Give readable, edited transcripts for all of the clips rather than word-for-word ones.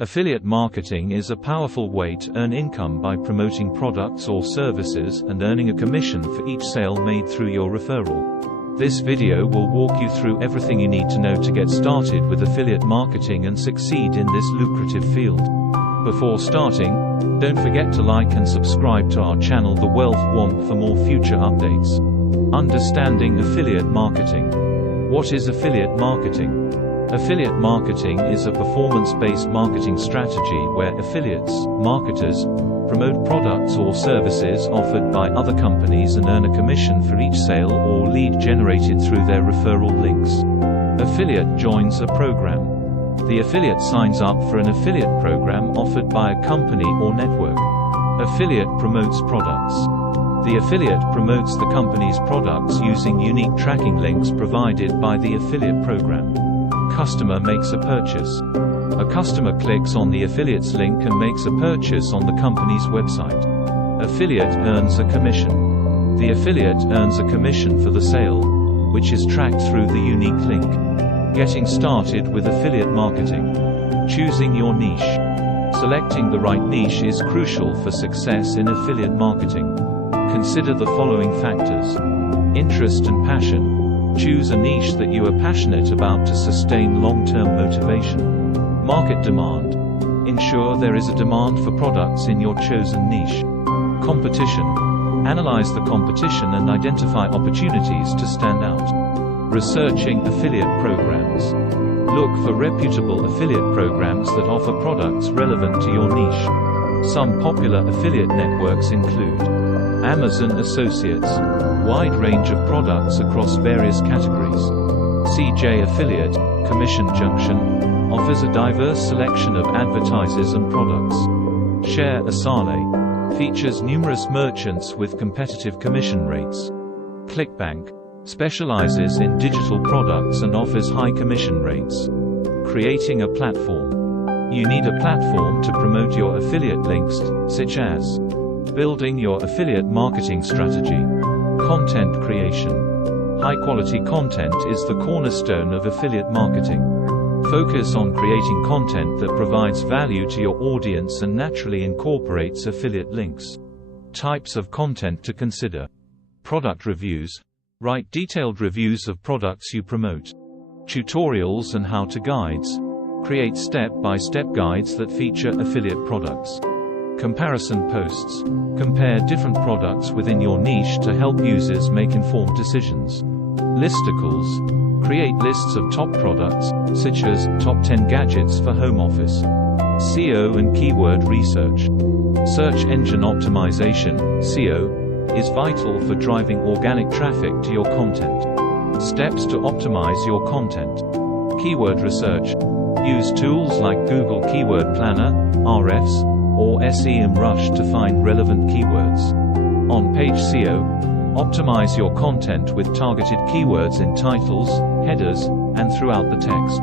Affiliate marketing is a powerful way to earn income by promoting products or services and earning a commission for each sale made through your referral. This video will walk you through everything you need to know to get started with affiliate marketing and succeed in this lucrative field. Before starting, don't forget to like and subscribe to our channel The Wealth Wonk for more future updates. Understanding affiliate marketing. What is affiliate marketing? Affiliate marketing is a performance-based marketing strategy where affiliates, marketers, promote products or services offered by other companies and earn a commission for each sale or lead generated through their referral links. Affiliate joins a program. The affiliate signs up for an affiliate program offered by a company or network. Affiliate promotes products. The affiliate promotes the company's products using unique tracking links provided by the affiliate program. Customer makes a purchase. A customer clicks on the affiliate's link and makes a purchase on the company's website. Affiliate earns a commission. The affiliate earns a commission for the sale, which is tracked through the unique link. Getting started with affiliate marketing. Choosing your niche. Selecting the right niche is crucial for success in affiliate marketing. Consider the following factors. Interest and passion. Choose a niche that you are passionate about to sustain long-term motivation. Market demand. Ensure there is a demand for products in your chosen niche. Competition. Analyze the competition and identify opportunities to stand out. Researching affiliate programs. Look for reputable affiliate programs that offer products relevant to your niche. Some popular affiliate networks include Amazon Associates, wide range of products across various categories. CJ Affiliate, Commission Junction, offers a diverse selection of advertisers and products. Share Asale, features numerous merchants with competitive commission rates. ClickBank, specializes in digital products and offers high commission rates. Creating a platform. You need a platform to promote your affiliate links, such as building your affiliate marketing strategy. Content creation. High-quality content is the cornerstone of affiliate marketing. Focus on creating content that provides value to your audience and naturally incorporates affiliate links. Types of content to consider. Product reviews. Write detailed reviews of products you promote. Tutorials and how-to guides. Create step-by-step guides that feature affiliate products. Comparison posts. Compare different products within your niche to help users make informed decisions. Listicles. Create lists of top products, such as top 10 gadgets for home office. SEO and keyword research. Search engine optimization, SEO, is vital for driving organic traffic to your content. Steps to optimize your content. Keyword research. Use tools like Google Keyword Planner, RFs, or SEMrush to find relevant keywords. On-page SEO. Optimize your content with targeted keywords in titles, headers, and throughout the text.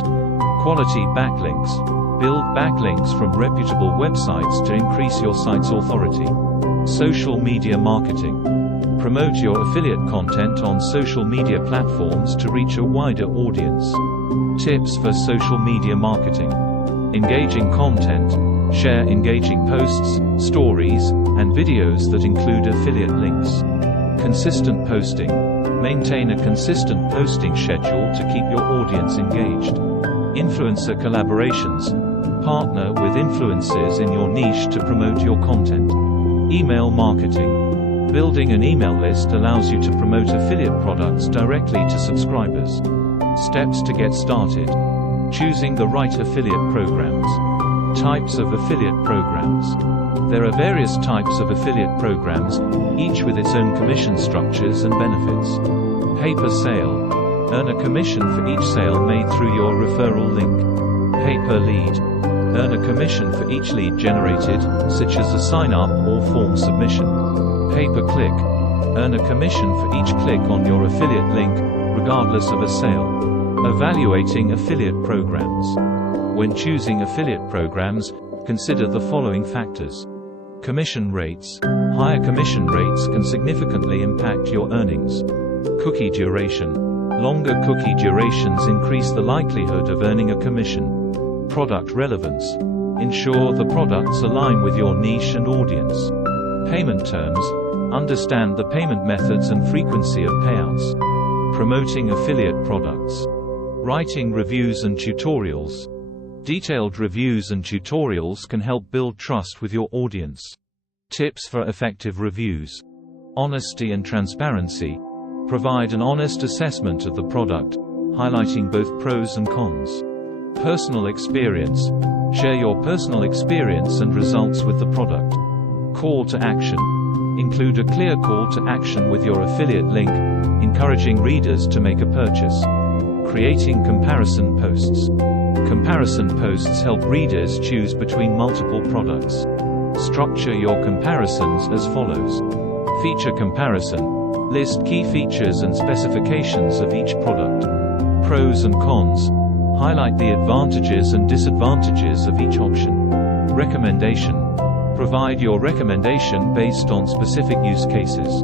Quality backlinks. Build backlinks from reputable websites to increase your site's authority. Social media marketing. Promote your affiliate content on social media platforms to reach a wider audience. Tips for social media marketing. Engaging content. Share engaging posts, stories, and videos that include affiliate links. Consistent posting. Maintain a consistent posting schedule to keep your audience engaged. Influencer collaborations. Partner with influencers in your niche to promote your content. Email marketing. Building an email list allows you to promote affiliate products directly to subscribers. Steps to get started. Choosing the right affiliate programs. Types of affiliate programs. There are various types of affiliate programs, each with its own commission structures and benefits. Pay-per-sale. Earn a commission for each sale made through your referral link. Pay-per-lead. Earn a commission for each lead generated, such as a sign-up or form submission. Pay-per-click. Earn a commission for each click on your affiliate link, regardless of a sale. Evaluating affiliate programs. When choosing affiliate programs, consider the following factors. Commission rates. Higher commission rates can significantly impact your earnings. Cookie duration. Longer cookie durations increase the likelihood of earning a commission. Product relevance. Ensure the products align with your niche and audience. Payment terms. Understand the payment methods and frequency of payouts. Promoting affiliate products. Writing reviews and tutorials. Detailed reviews and tutorials can help build trust with your audience. Tips for effective reviews. Honesty and transparency. Provide an honest assessment of the product, highlighting both pros and cons. Personal experience. Share your personal experience and results with the product. Call to action. Include a clear call to action with your affiliate link, encouraging readers to make a purchase. Creating comparison posts. Comparison posts help readers choose between multiple products. Structure your comparisons as follows. Feature comparison. List key features and specifications of each product. Pros and cons. Highlight the advantages and disadvantages of each option. Recommendation. Provide your recommendation based on specific use cases.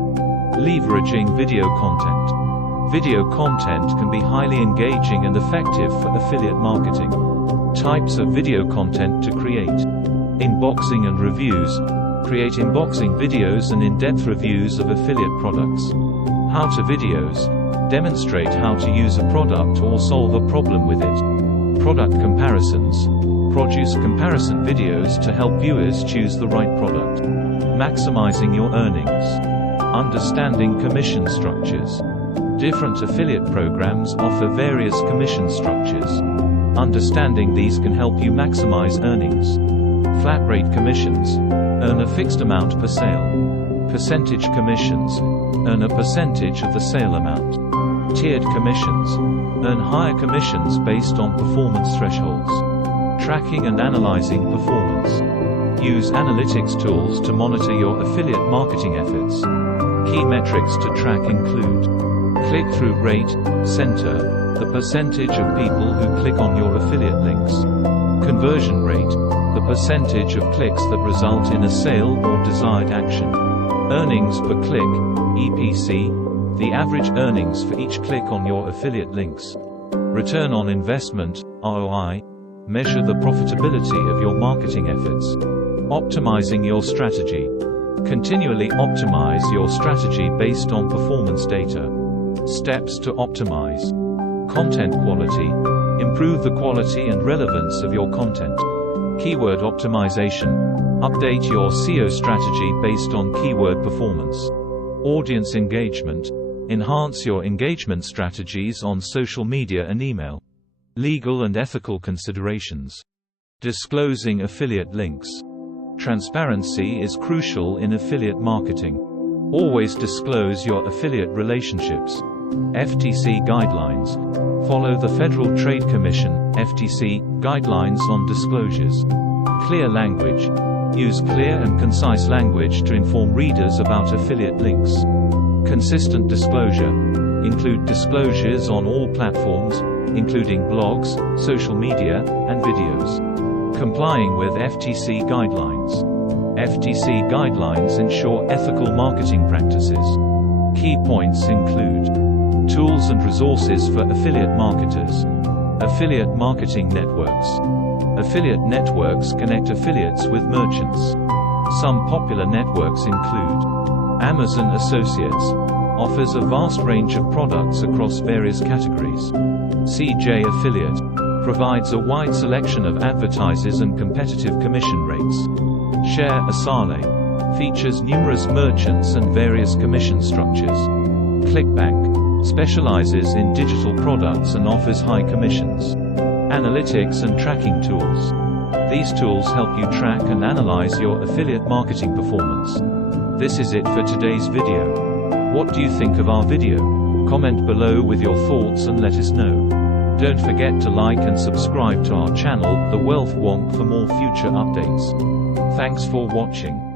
Leveraging video content. Video content can be highly engaging and effective for affiliate marketing. Types of video content to create. Unboxing and reviews. Create unboxing videos and in-depth reviews of affiliate products. How-to videos. Demonstrate how to use a product or solve a problem with it. Product comparisons. Produce comparison videos to help viewers choose the right product. Maximizing your earnings. Understanding commission structures. Different affiliate programs offer various commission structures. Understanding these can help you maximize earnings. Flat rate commissions. Earn a fixed amount per sale. Percentage commissions. Earn a percentage of the sale amount. Tiered commissions. Earn higher commissions based on performance thresholds. Tracking and analyzing performance. Use analytics tools to monitor your affiliate marketing efforts. Key metrics to track include click-through rate, center, the percentage of people who click on your affiliate links. Conversion rate, the percentage of clicks that result in a sale or desired action. Earnings per click, EPC, the average earnings for each click on your affiliate links. Return on investment, ROI, measure the profitability of your marketing efforts. Optimizing your strategy. Continually optimize your strategy based on performance data. Steps to optimize. Content quality. Improve the quality and relevance of your content. Keyword optimization. Update your SEO strategy based on keyword performance. Audience engagement. Enhance your engagement strategies on social media and email. Legal and ethical considerations. Disclosing affiliate links. Transparency is crucial in affiliate marketing. Always disclose your affiliate relationships. FTC guidelines. Follow the Federal Trade Commission (FTC) guidelines on disclosures. Clear language. Use clear and concise language to inform readers about affiliate links. Consistent disclosure. Include disclosures on all platforms, including blogs, social media, and videos. Complying with FTC guidelines. FTC guidelines ensure ethical marketing practices. Key points include tools and resources for affiliate marketers. Affiliate marketing networks. Affiliate networks connect affiliates with merchants. Some popular networks include Amazon Associates, offers a vast range of products across various categories. CJ Affiliate, provides a wide selection of advertisers and competitive commission rates. Share Asale, features numerous merchants and various commission structures. ClickBank, specializes in digital products and offers high commissions. Analytics and tracking tools. These tools help you track and analyze your affiliate marketing performance. This is it for today's video. What do you think of our video? Comment below with your thoughts and let us know. Don't forget to like and subscribe to our channel, The Wealth Wonk, for more future updates. Thanks for watching.